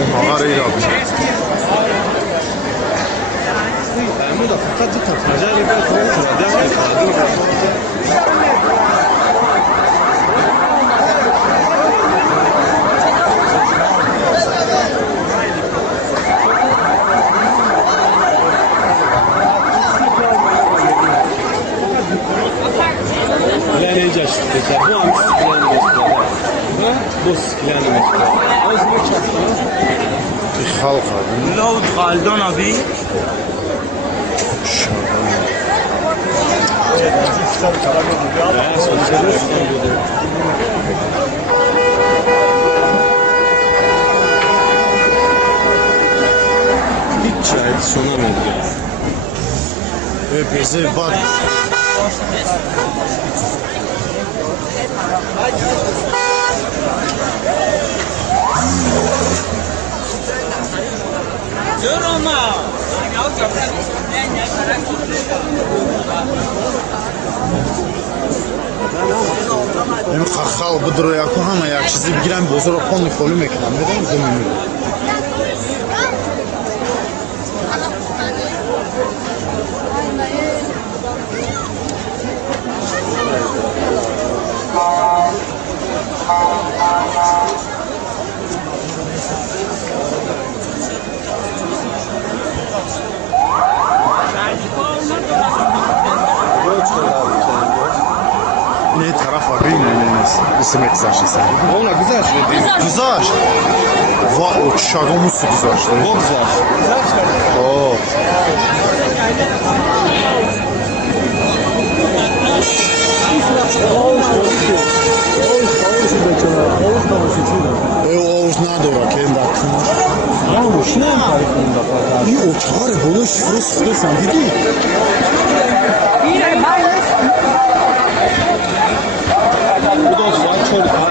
Ağır iyi abi. Bu da fakat tutacak bir Halk abi. Lavut Haldan abi. hiç çay sona verdi. Bizi var. این خال بدر یکو همه یک چیزی بگیرم بزرگ خون خالی میکنم بدم زمین ne taraf var bilmiyorum isim ekserşisi. Ona güzel şey. Güzel. Va o şagomuz güzel. Bu güzel. Oo. Oğuz nerede var kendi aklına? Ya bu şuna mı tarifinde fazla? İyi o çare bunu şifre sen dedi. Bu da güzel. Çok